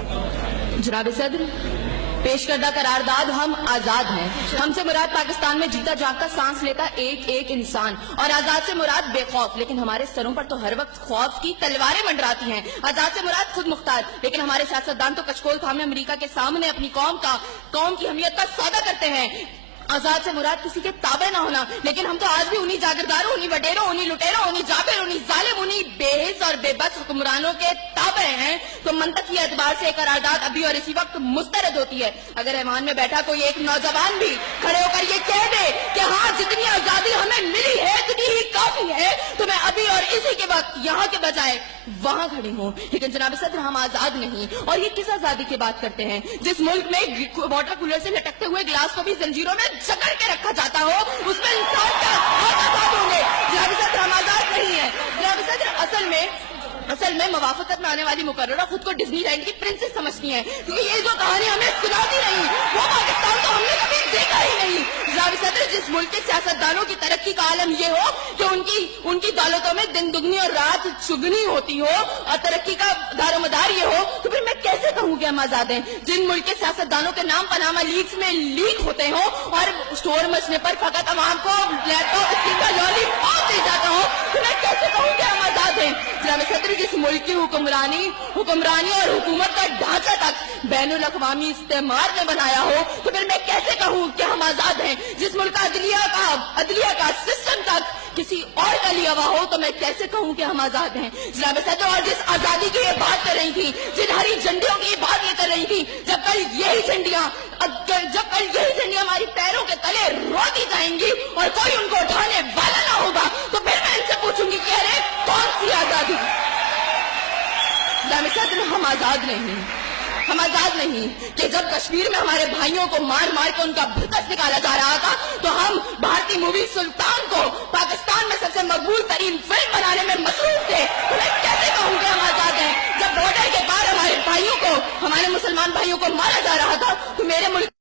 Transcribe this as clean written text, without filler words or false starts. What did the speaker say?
जनाब सदर, पेश करदा करारदाद हम आजाद हैं। हमसे मुराद पाकिस्तान में जीता जागता सांस लेता एक एक इंसान, और आजाद से मुराद बेखौफ, लेकिन हमारे सरों पर तो हर वक्त खौफ की तलवारें मंडराती हैं। आजाद से मुराद खुद मुख्तार, लेकिन हमारे सियासतदान तो कचकोल थामे अमेरिका के सामने अपनी कौम की अहमियत का सौदा करते हैं। आजाद से मुराद किसी के ताबे ना होना, लेकिन हम तो आज भी उन्हीं जागीरदारों, उन्हीं वडेरों, उन्हीं लुटेरों, उन्हीं जाबिर, उन्हीं जालिम, उन्हीं बेहिस और बेबस हुक्मरानों के ताबे हैं। तो मंतक की एतबार से करारदाद अभी और इसी वक्त मुस्तरद होती है। अगर ऐवान में बैठा कोई एक नौजवान भी खड़े होकर ये कह दे कि हाँ, जितनी आजादी हमें मिली है उतनी ही काफी है, तो मैं अभी और इसी के वक्त यहाँ के बजाय वहां खड़ी हूँ। लेकिन जनाब सदर, हम आजाद नहीं। और ये किस आजादी की बात करते हैं जिस मुल्क में वाटर कूलर से लटकते हुए गिलास को भी जंजीरों में जकड़ के रखा जाता हो, उसमें इंसान क्या आजाद होंगे? जनाब सदर, हम आजाद नहीं है। जनाब सदर, असल में मुवाफकत में आने वाली मुकर्ररा खुद को डिज्नीलैंड की प्रिंसेस समझती हैं, क्योंकि ये जो कहानी हमें सुनाती रही वो पाकिस्तान तो हमने कभी देखा ही नहीं। जनाब सदर, जिस मुल्क के सियासतदानों की तरक्की का आलम ये हो कि उनकी दौलतों में दिन दुगनी और रात चुगनी होती हो, और तरक्की का दारोमदार ये हो, तो फिर मैं कैसे कहूँ कि हम आजाद हैं? जिन मुल्क के सियासतदानों के नाम पनामा लीक्स में लीक होते हो और स्टोर मचने पर फकत अवाम को लैपटॉप स्पीकर लॉलीपॉप दे जाता हो, तो मैं कैसे कहूँ कि हम आजाद हैं? जनाब सदर, जिस मुल्क की हुक्मरानी और हुकूमत का ढांचा तक बैनुल अक़वामी इस्तेमार ने बनाया हो, तो फिर मैं कैसे कहूँ कि हम आजाद हैं? जिस मुल्क का अदलिया का सिस्टम तक किसी और का लिया हुआ हो, तो मैं कैसे कहूँ कि हम आजाद हैं? जनाब सदर, और जिस आजादी की ये बात कर रही थी, जिन हरी झंडियों की बात ये कर रही थी, जब कल यही झंडियां हमारी पैरों के तले रोती जाएंगी और कोई उनको उठाने वाला ना होगा, तो फिर मैं इनसे पूछूंगी कि अरे कौन सी आजादी? जनाब सदर, हम आजाद नहीं कि जब कश्मीर में हमारे भाइयों को मार मार के उनका भुतस निकाला जा रहा था, तो हम भारतीय मूवी सुल्तान को पाकिस्तान में सबसे मकबूल तरीन फिल्म बनाने में मसरूफ थे। तो मैं कैसे कहूँ कि हम आजाद हैं? जब बॉर्डर के पार हमारे मुसलमान भाइयों को मारा जा रहा था, तो मेरे मुल्क